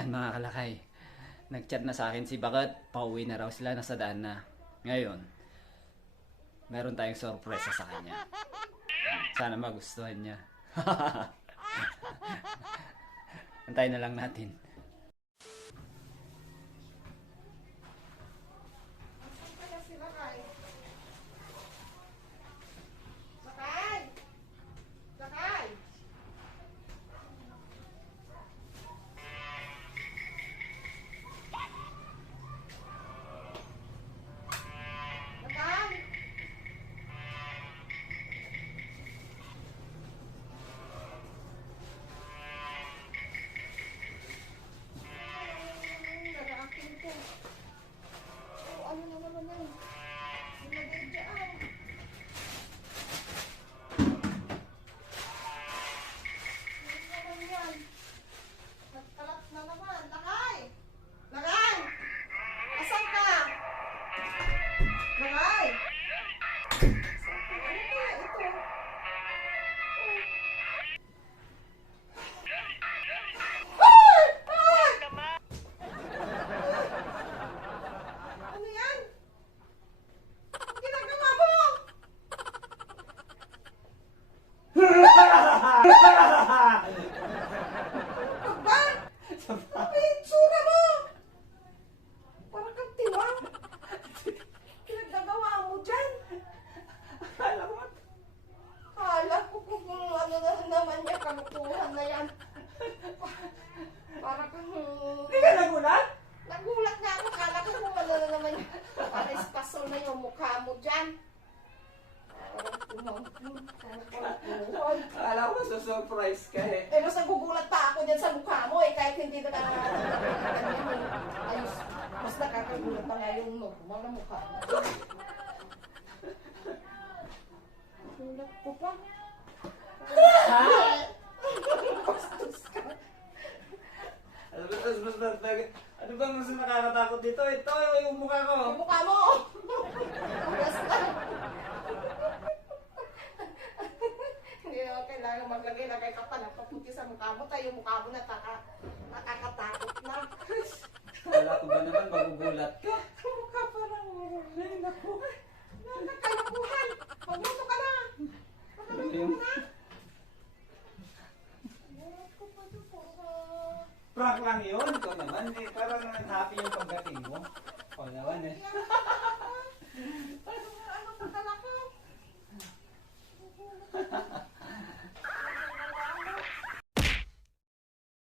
Ayan mga kalakay. Nag-chat na sa akin si Bagat. Pauwi na raw sila, nasa daan na. Ngayon, meron tayong sorpresa sa kanya. Sana magustuhan niya. Antayin na lang natin. Akala ko surprise ka eh. Eh, mas nagugulat pa ako dyan sa mukha mo eh, kahit hindi na ayos. Mas nakakagulat pa nga yung normal na mukha mo. Gulat ko pa. Ha? Bastos ka. Ano bang mas nakakatakot dito? Ito yung mukha ko. Yung mukha mo! Basta. Hindi naman kailangan maglagay-lagay ka pa ng paputi sa mukha mo. Tayo yung mukha mo nakakatakot na. Wala ko ba naman magugulat ka? Ang mukha parang ay naku. Nakakalakuhan. Pagmuto ka na. Nakalakuhan na. Gulat ko pa ito po. Prank lang yun. Ikaw naman eh. Parang happy yung pagdating mo. Ikaw naman eh.